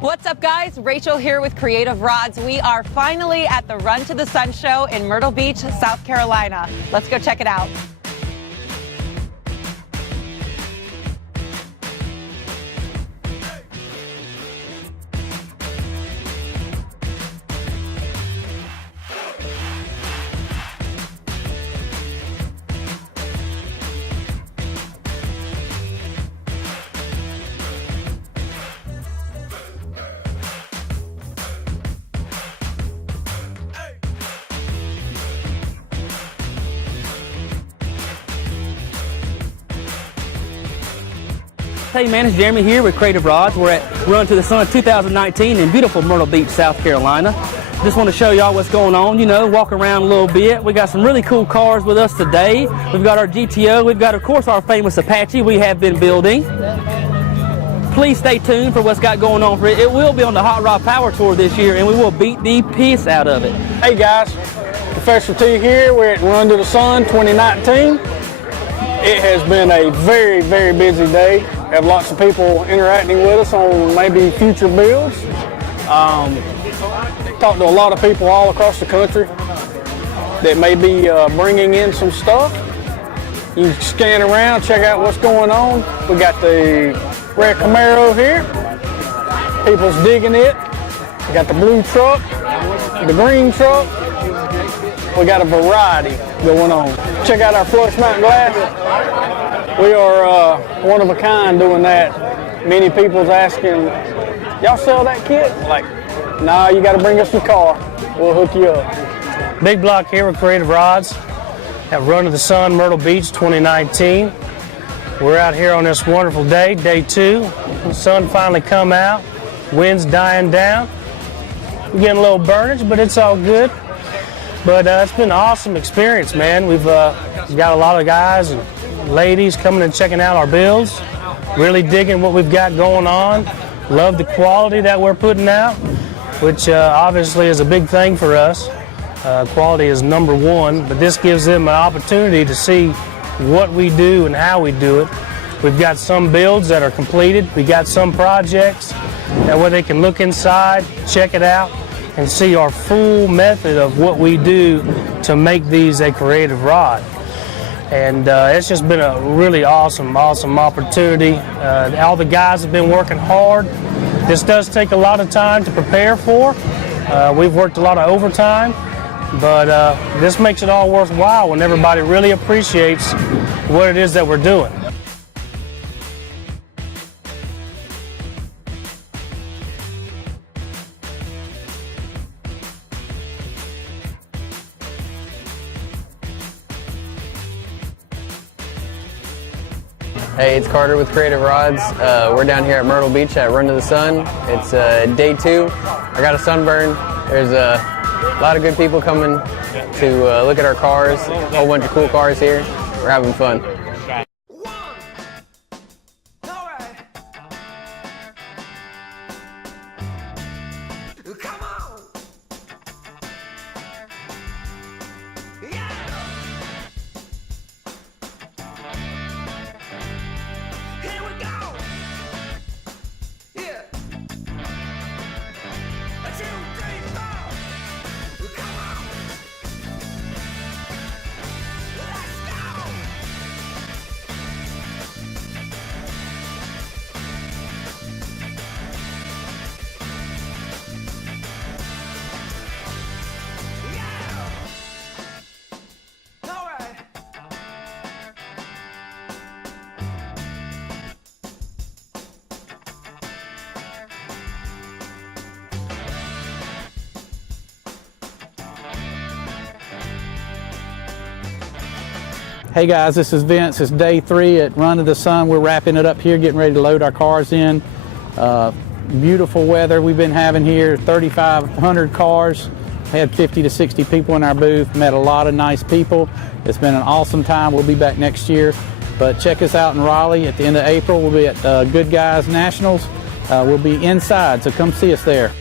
What's up, guys? Rachel here with Creative Rods. We are finally at the Run to the Sun show in Myrtle Beach, South Carolina. Let's go check it out. Hey man, it's Jeremy here with Creative Rods. We're at Run to the Sun 2019 in beautiful Myrtle Beach, South Carolina. Just want to show y'all what's going on, walk around a little bit. We got some really cool cars with us today. We've got our GTO, we've got of course our famous Apache we have been building. Please stay tuned for what's got going on for it. It will be on the Hot Rod Power Tour this year and we will beat the piss out of it. Hey guys, Professor T here. We're at Run to the Sun 2019. It has been a very, very busy day. Have lots of people interacting with us on maybe future builds. Talked to a lot of people all across the country that may be bringing in some stuff. You scan around, check out what's going on. We got the red Camaro here. People's digging it. We got the blue truck, the green truck. We got a variety going on. Check out our flush mount glass. We are one of a kind doing that. Many people's asking, y'all sell that kit? Like, nah, you got to bring us your car. We'll hook you up. Big Block here with Creative Rods at Run to the Sun, Myrtle Beach 2019. We're out here on this wonderful day, day 2. The sun finally come out, wind's dying down. We're getting a little burnage, but it's all good. But it's been an awesome experience, man. We've got a lot of guys and ladies coming and checking out our builds, really digging what we've got going on. Love the quality that we're putting out, which obviously is a big thing for us. Quality is number one, but this gives them an opportunity to see what we do and how we do it. We've got some builds that are completed. We got some projects that where they can look inside, check it out, and see our full method of what we do to make these a creative rod. And it's just been a really awesome opportunity. All the guys have been working hard. This does take a lot of time to prepare for. We've worked a lot of overtime, but this makes it all worthwhile when everybody really appreciates what it is that we're doing. Hey, it's Carter with Creative Rods. We're down here at Myrtle Beach at Run to the Sun. It's day 2. I got a sunburn. There's a lot of good people coming to look at our cars. A whole bunch of cool cars here. We're having fun. Hey guys, this is Vince. It's day 3 at Run to the Sun. We're wrapping it up here, getting ready to load our cars in. Beautiful weather we've been having here, 3,500 cars. Had 50 to 60 people in our booth, met a lot of nice people. It's been an awesome time. We'll be back next year. But check us out in Raleigh at the end of April. We'll be at Good Guys Nationals. We'll be inside, so come see us there.